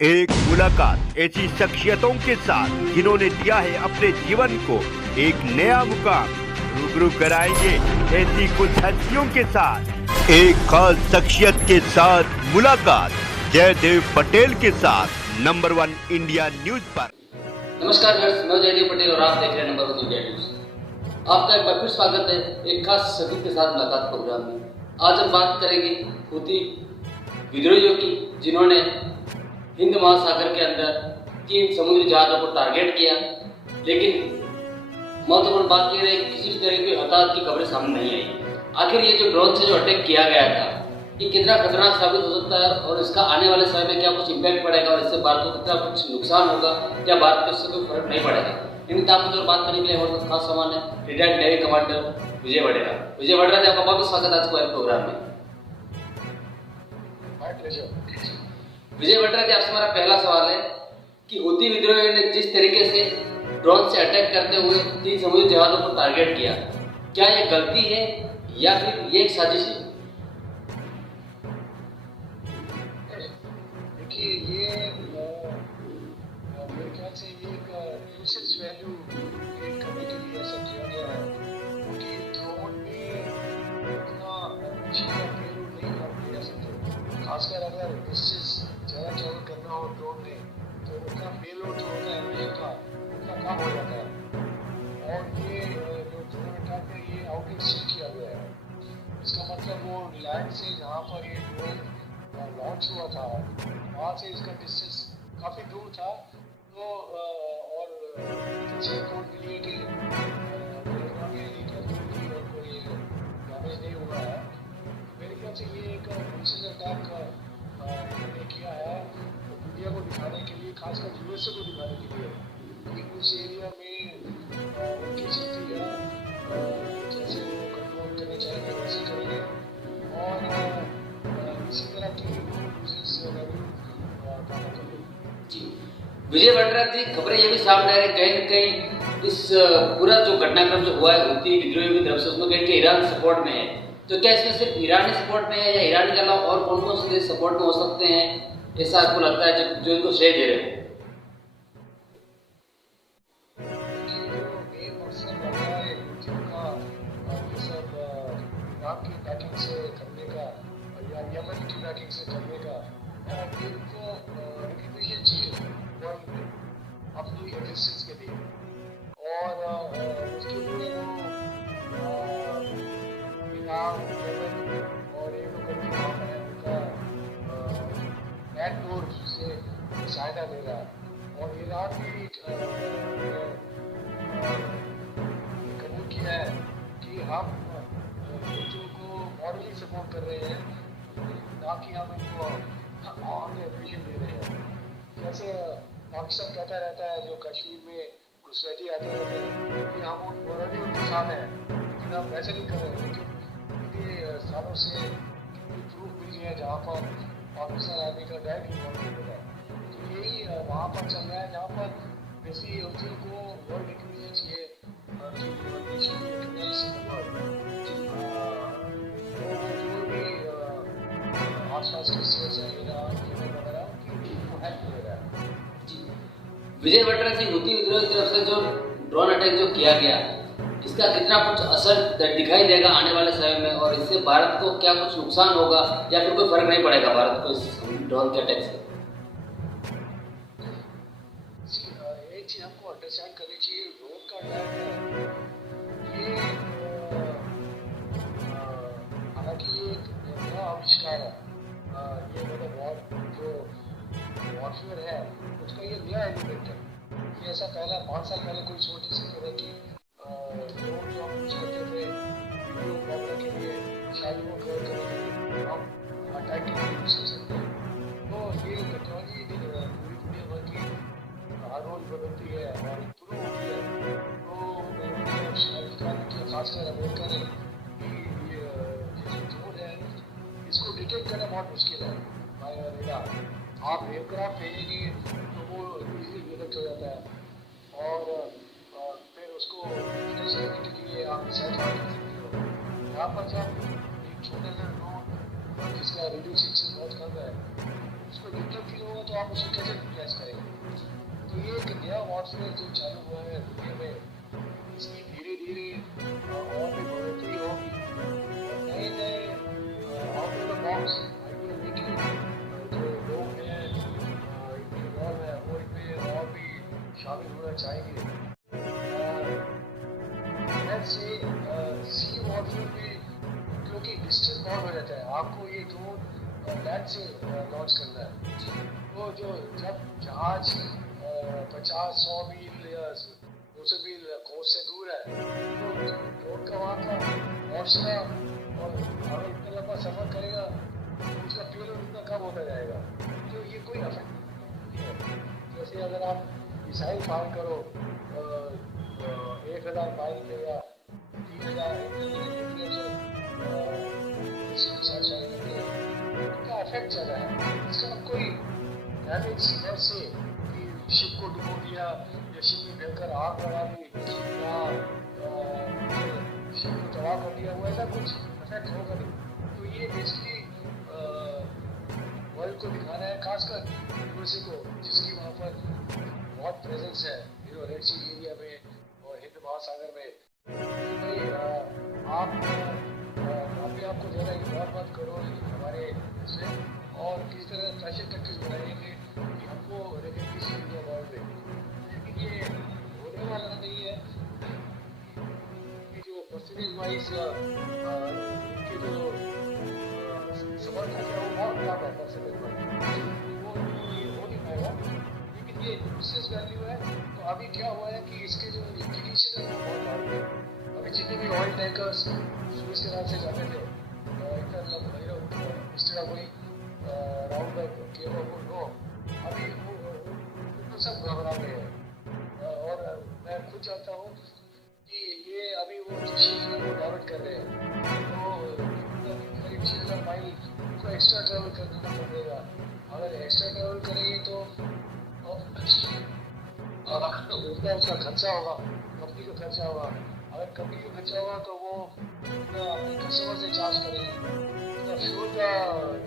एक मुलाकात ऐसी शख्सियतों के साथ जिन्होंने दिया है अपने जीवन को एक नया मुकाम। रूबरू कराएंगे ऐसी कुछ हस्तियों के साथ एक खास शख्सियत के साथ मुलाकात जयदेव पटेल के साथ नंबर 1 इंडिया न्यूज पर। नमस्कार व्यूअर्स, मैं जयदेव पटेल और आप देख रहे हैं नंबर 1 इंडिया न्यूज। आपका एक बार फिर स्वागत है एक खास शख्सियत के साथ मुलाकात प्रोग्राम में। आज हम बात करेंगे हूती विद्रोहियों की, जिन्होंने हिंद महासागर के अंदर 3 समुद्री जहाजों को टारगेट किया, लेकिन महत्वपूर्ण बात यह है कि किसी भी तरह की हताहत की खबरें सामने नहीं आई। आखिर ये जो ड्रोन से जो अटैक किया गया था, ये कितना खतरनाक साबित हो सकता है और इसका आने वाले समय में क्या कुछ इम्पैक्ट पड़ेगा और इससे भारत को कितना कुछ नुकसान होगा, क्या भारत को इससे कोई फर्क नहीं पड़ेगा। इन तमाम बात करने के लिए हमारे पास खास सामान है रिटायर्ड नेवी कमांडर विजय वडेरा। विजय वडेरा जी, आपका बहुत बहुत स्वागत आज के प्रोग्राम में। विजय वडेरा जी, आपसे हमारा पहला सवाल है कि हूती विद्रोहियों ने जिस तरीके से ड्रोन से अटैक करते हुए 3 समुद्री जहाजों को टारगेट किया, क्या ये गलती है या फिर ये एक साजिश है? देखिए, ये मेरे ख्याल से ये एक न्यूसेंस वैल्यू क्रिएट करने के लिए ऐसा किया गया है, क्योंकि ड्रोन में इतना अच्छी पेलोड नहीं मारते जा सकते। खासकर अगर डिस्टेंस ज़्यादा ट्रैवल करना हो ड्रोन में, तो उनका पेलोड जो होता है एमिशन का उतना कम हो जाता है। और ये जो ड्रोन अटैक है, ये आउटलेट से किया गया है। इसका मतलब वो लैंड से जहाँ पर ये ड्रोन लॉन्च हुआ था, वहाँ से इसका डिस्टेंस काफ़ी दूर था। तो और जैसे रिपोर्ट मिली है कि कोई डैमेज नहीं हुआ है। मेरे ख्याल से ये एक न्यूसेंस अटैक इन्होंने किया है दुनिया को दिखाने के लिए, खासकर यूएसए को दिखाने के लिए कि उस एरिया में उनकी स्थिति है, जैसे वो कंट्रोल करना चाहेंगे वैसे करेंगे। और इसी तरह की न्यूसेंस वैल्यू पैदा करेंगे। जी विजय वडेरा जी, खबरें ये भी सामने आ रही कहीं न कहीं इस पूरा जो घटनाक्रम जो हुआ है हूती विद्रोहियों की तरफ से, उसमें कहीं ईरान सपोर्ट में है। तो क्या इसमें सिर्फ ईरानी सपोर्ट में है या ईरान के अलावा और कौन कौन से देश सपोर्ट में हो सकते हैं, ऐसा आपको लगता है जो इनको श्रेय दे रहे हो? यमन की बैकिंग से करने का इनको रिकग्निशन चाहिए अपनी एग्जिस्टेंस के लिए। और उसके लिए वो ईरान, यमन और एक दो कंट्री वहाँ पर है, उनका बैकडोर से सहायता ले रहा है। और ईरान ने भी कबूल किया है कि हम बच्चों को मॉरली सपोर्ट कर रहे हैं, ना कि हम इनको ऑन एडमिशन दे रहे हैं। जैसे पाकिस्तान कहता रहता है, जो कश्मीर में घुसपैठी आते रहते हैं कि हम मॉरली उनके साथ हैं, लेकिन हम वैसे नहीं कर रहे। लेकिन इतने सालों से कितनी प्रूफ मिली है जहाँ पर पाकिस्तान आर्मी का डायरेक्ट इन्वॉल्वमेंट होता है। तो यही वहाँ पर चल रहा है, जहाँ पर बेसिकली हूती को वर्ल्ड रिकग्निशन चाहिए आसपास के स्टेट्स हैं, ईरान, यमन वगैरह, उनको हेल्प मिल रहा है। विजय वडेरा जी, हूती विद्रोह की तरफ से जो ड्रोन अटैक जो किया गया, इसका कितना कुछ असर दिखाई देगा आने वाले समय में, और इससे भारत को क्या कुछ नुकसान होगा या फिर कोई फर्क नहीं पड़ेगा भारत को इस ड्रोन के अटैक से? एक चीज हमको अंडरस्टैंड करनी चाहिए, ड्रोन का अटैक है ये, हालांकि ये एक नया आविष्कार है। ये मतलब जो वॉरफेयर है उसका ये नया एलिमेंट है। ये ऐसा पहला 5 साल पहले कोई सोच नहीं सकते थे कि ड्रोन जो हम यूज करते थे वीडियो कैमरा के लिए, शादियों को कवर करने के लिए, हम अटैक के लिए यूज कर सकते हैं। तो ये टेक्नोलॉजी पूरी दुनिया भर की हर रोज बदलती है और इम्प्रूव होती है। तो उन्होंने आविष्कार किया, खासकर अमेरिका ने, कि ये जो ड्रोन है इसको डिटेक्ट करना बहुत मुश्किल है बाय रेडार। आप एयरक्राफ्ट भेजेंगे तो वो इजीली डिटेक्ट हो जाता है, और फिर उसको ट्रेस करने के लिए आप सैटेलाइट कर सकते हो। यहाँ पर जब एक छोटा सा ड्रोन जिसका रेडियो सिग्नल बहुत कम है, उसको डिस्टर्ब फील होगा तो आप उसे कैसे यूटिलाइज करेंगे? तो ये एक नया वॉरफेयर जो चालू हुआ है दुनिया में, इसकी धीरे धीरे और भी बढ़ोतरी होगी और नए नए out of the box idea लेके जो लोग हैं इनके इन्वॉल्व है वो इनमें और भी शामिल होना चाहेंगे। से सी वॉरफेयर में क्योंकि डिस्टेंस बहुत हो जाता है, आपको ये ड्रोन लैंड से लॉन्च करना है, तो जो जब जहाज 50-100 मील या 200 मील कोस्ट से दूर है तो ड्रोन का वहाँ का पहुँचना और अगर इतना लंबा सफर करेगा तो उसका फ्यूल उतना कम होता जाएगा, तो ये कोई अफेक्ट नहीं है। जैसे अगर आप मिसाइल फायर करो 1000 माइल के या 3000 का इफेक्ट ज़्यादा है, इसका कोई डैमेज से कि शिप को डुबो दिया या शिप में भयंकर आग लगा दी या शिप को तबाह कर दिया, वो ऐसा कुछ इफेक्ट होगा नहीं। तो ये बेसिकली वर्ल्ड को दिखाना है, खासकर यूएसए को जिसकी वहाँ पर बहुत प्रेजेंस है रेड सी एरिया में और हिंद महासागर में। भाई आप अभी आपको ज़्यादा इग्नोर मत करो हमारे इसमें और किस तरह फैशन टैक्टिक्स बनाएंगे कि हमको रिकग्निशन मिले वर्ल्ड में, लेकिन ये होने वाला नहीं है कि जो परसेंटेज वाइज इनके जो समर्थन है वो बहुत कम है परसेंटेज वाइज, वो हो नहीं पाएगा, लेकिन ये बिजनेस वैल्यू है। तो अभी क्या हुआ है कि इसके जो इंडिकेशन है वो बहुत बढ़ गए। अभी जितने भी ऑयल टैंकर्स सुएज के नाम से जाते थे instead of going round the Cape of Good Hope, अभी वो सब घबरा गए हैं और मैं खुद चाहता हूँ कि ये अभी वो जो शिप है वो डाइवर्ट कर रहे हैं, तो करीब 6000 माइल को एक्स्ट्रा ट्रैवल करना पड़ेगा। अगर एक्स्ट्रा ट्रैवल करेंगे तो उतना उसका खर्चा होगा, कंपनी का खर्चा होगा। अगर कंपनी का खर्चा होगा तो वो अपने कस्टमर से चार्ज करेंगे, उसका फ्यूल का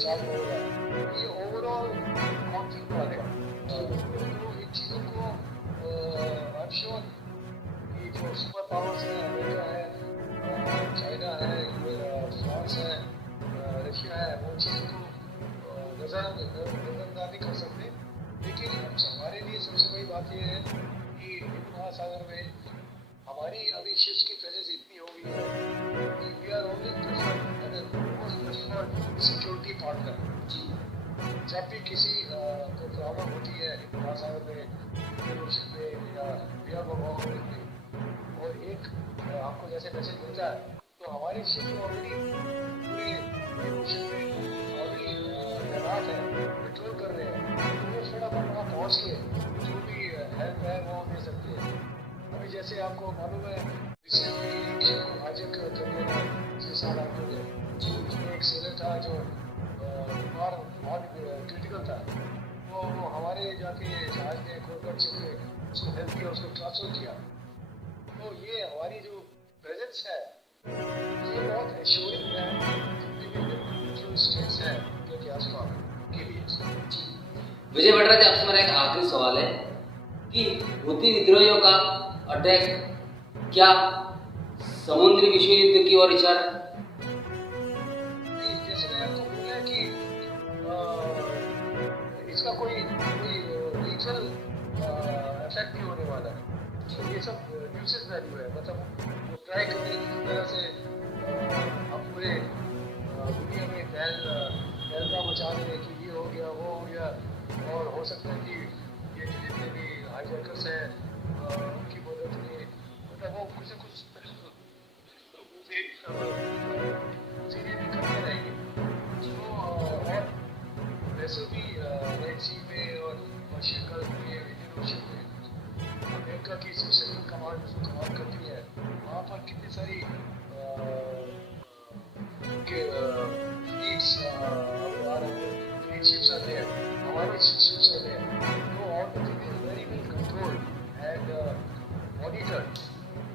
चार्ज होगा, ये ओवरऑल कॉन्फ्लिक्ट बनेगा। तो इन चीज़ों को आई एम श्योर कि जो सुपर पावर्स हैं, अमेरिका है, चाइना है, फ्रांस है, रशिया है, वो चीज़ को नजरअंदाज नहीं कर सकते। लेकिन हमारे लिए सबसे बड़ी बात यह है कि हिंद महासागर में हमारी अभी शिप्स की प्रेजेंस इतनी हो गई है कि we are only preferred security partner. जब भी किसी को प्रॉब्लम होती है हिंद महासागर में, इंडियन ओशन में या बे ऑफ बंगाल में और एक आपको जैसे मैसेज मिलता है तो हमारी शिप ऑलरेडी पूरे इंडियन ओशन में ऑलरेडी तैनात है, पेट्रोल कर रहे हैं, तो वो फटाफट वहाँ पहुँच के जो भी हेल्प है वो दे सकते हैं। अभी जैसे आपको मालूम है रिसेंटली एक शिप को हाईजैक कर लिया था 6 साल आगे में, उसमें एक सेलर था जो बीमार बहुत क्रिटिकल था, वो हमारे जाके जहाज में खोलकर शिप में उसको हेल्प किया, उसको ट्रांसफर किया। तो ये हमारी जो प्रेजेंस है ये बहुत एश्योरिंग है जितने भी नेचुरल स्टेट्स हैं इंडिया के आसपास के लिए। विजय भट्टराज जी, आपसे मेरा एक आखिरी सवाल है कि हूती विद्रोहियों का अटैक क्या समुद्री विश्व युद्ध की ओर इशारा? जैसे मैंने आपको बोला कि इसका कोई रीजनल इफेक्ट नहीं होने वाला है, तो ये सब न्यूसेस वैल्यू है। मतलब वो ट्राई कर रहे हैं किस तरह से हम पूरे दुनिया में फैलता मचा रहे हैं कि ये हो गया वो हो गया, और हो सकता है कि ये जितने भी हाईजैकर्स हैं उनकी मदद में मतलब वो कुछ न कुछ सीरीज भी करते रहेंगे। तो और वैसे भी रेड सी में और पर्शियन गल्फ में, इंडियन ओशन में अमेरिका की जो सेंट्रल कमांड जो कमांड करती है वहाँ पर कितनी सारी फ्लीट्स ships are there, हमारे ships are there, तो all the thing is very well controlled and monitored।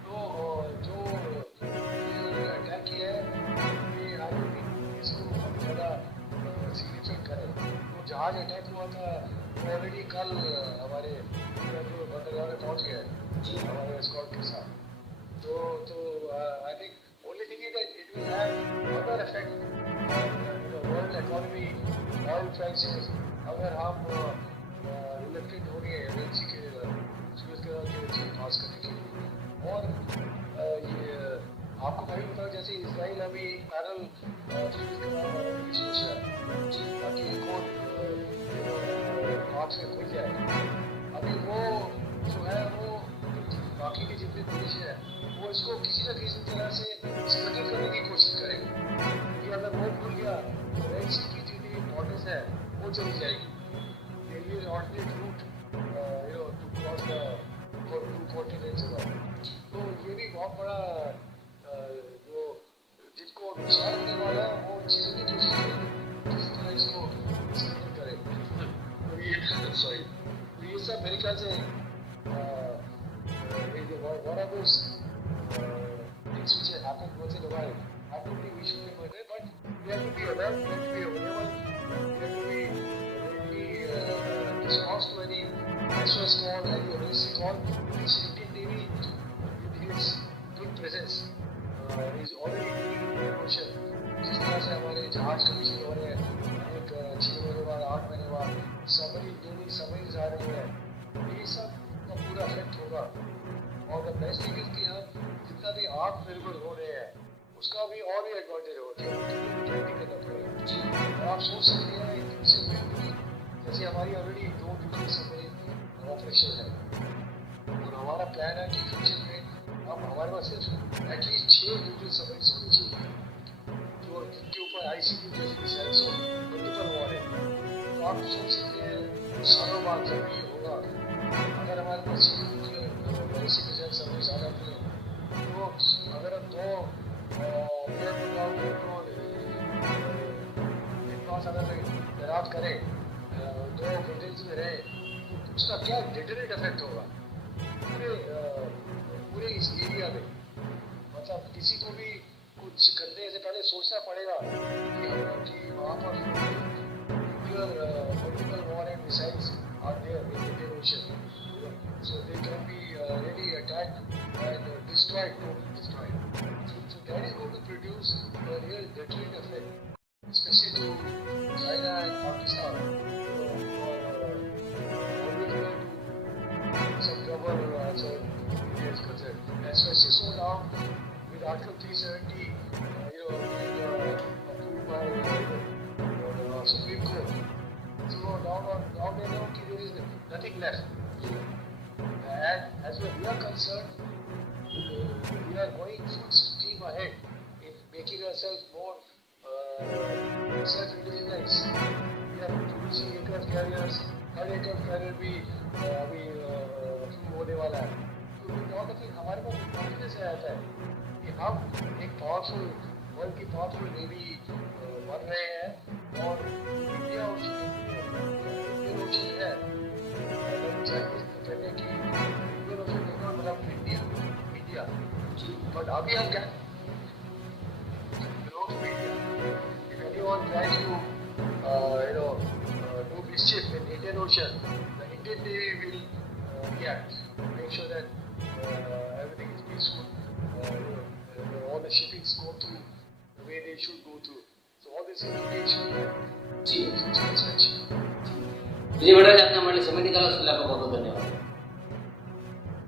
तो जो अटैक किया है ये आगे भी इसको हम ज़्यादा सीरियसली करें, तो जहाँ आज अटैक हुआ था ऑलरेडी कल हमारे बंदरगाह में पहुंच गया है हमारे एस्कॉर्ट के साथ. तो I think only thing is that it will have other effect world economy, oil prices. अगर हम रिलेक्टेड हो गए एमएनसी के सूरज के पास करने के लिए. और ये आपको भाई बताओ जैसे इसराइल अभी पैरल सोच रहा है ताकि एक और से खुल जाए. अभी वो जो है वो बाकी के जितने देश है वो इसको किसी न किसी तरह से स्ट्रगल करने की कोशिश करेंगे. क्योंकि अगर वो खुल गया तो रेड सी की जितनी इम्पोर्टेंस है वो चली जाएगी. ये alternate route to cross the two continents. तो ये भी बहुत बड़ा जो जिसको नुकसान होने वाला है वो चीज़ें भी कोशिश करेंगे किसी तरह इसको स्ट्रगल करें. तो ये सॉरी तो ये सब मेरे ख्याल से one of those things which have happened once in a while. I don't think we should be murdered, but we have to be alert, we have to be available, we have to be really response to any SOS call, any emergency call. This Indian Navy, with its good presence, is already in the ocean. जिस तरह से हमारे जहाज commission हो रहे हैं एक 6 महीने बाद 8 महीने बाद समरीज आ रही है. ये सब का पूरा इफेक्ट होगा. और द बेस्ट थिंग इज कि हम जितना भी आत्मनिर्भर हो रहे हैं उसका भी और भी एडवांटेज हो रहा है. करना पड़ेगा. और आप सोच सकते हैं एक फ्यूचर में जैसे हमारी ऑलरेडी 2 न्यूक्लियर सबमरीन ऑपरेशन है और हमारा प्लान है कि फ्यूचर में अब हमारे पास सिर्फ एटलीस्ट 6 न्यूक्लियर सबमरीन होनी चाहिए जो जिनके ऊपर आईसीबी जैसी मिसाइल्स हो मल्टीपल वॉर है. तो आप सोच सकते हैं सालों बाद जब ये होगा अगर हमारे पास समझ आ जाती है तो अगर हम 2 अगर तैनात करें 2 ब्रिटेन्स में रहे तो उसका क्या डेटरेट इफेक्ट होगा पूरे इस एरिया में. मतलब किसी को भी कुछ करने से पहले सोचना पड़ेगा कि वहाँ पर multiple war and missiles are there in the Indian Ocean. So they can be really attacked and destroyed, totally destroyed. So that is going to produce a real deterrent effect, especially to China and Pakistan, who are always going to some trouble as far as India is concerned. Especially so now with Article 370, approved by Supreme Court. So now they know that there is nothing left. And as far as we are concerned, we are going full steam ahead in making ourselves more self-reliant. We are producing aircraft carriers. Her aircraft carrier भी अभी शुरू होने वाला है. तो बहुत अधिक हमारे पास कॉन्फिडेंस आता है कि हम एक पावरफुल वर्ल्ड की पावरफुल नेवी बन रहे हैं और इंडिया ओशन है कहने की इंडिया. बट अभी हम क्या if anyone tries to do mischief in Indian Ocean, the Indian Navy will react, make sure that everything is peaceful, all the shippings go through the way they should go through. So all this information ji inspection. विजय भट्टाचार्य, आपने हमारे लिए समय निकाला.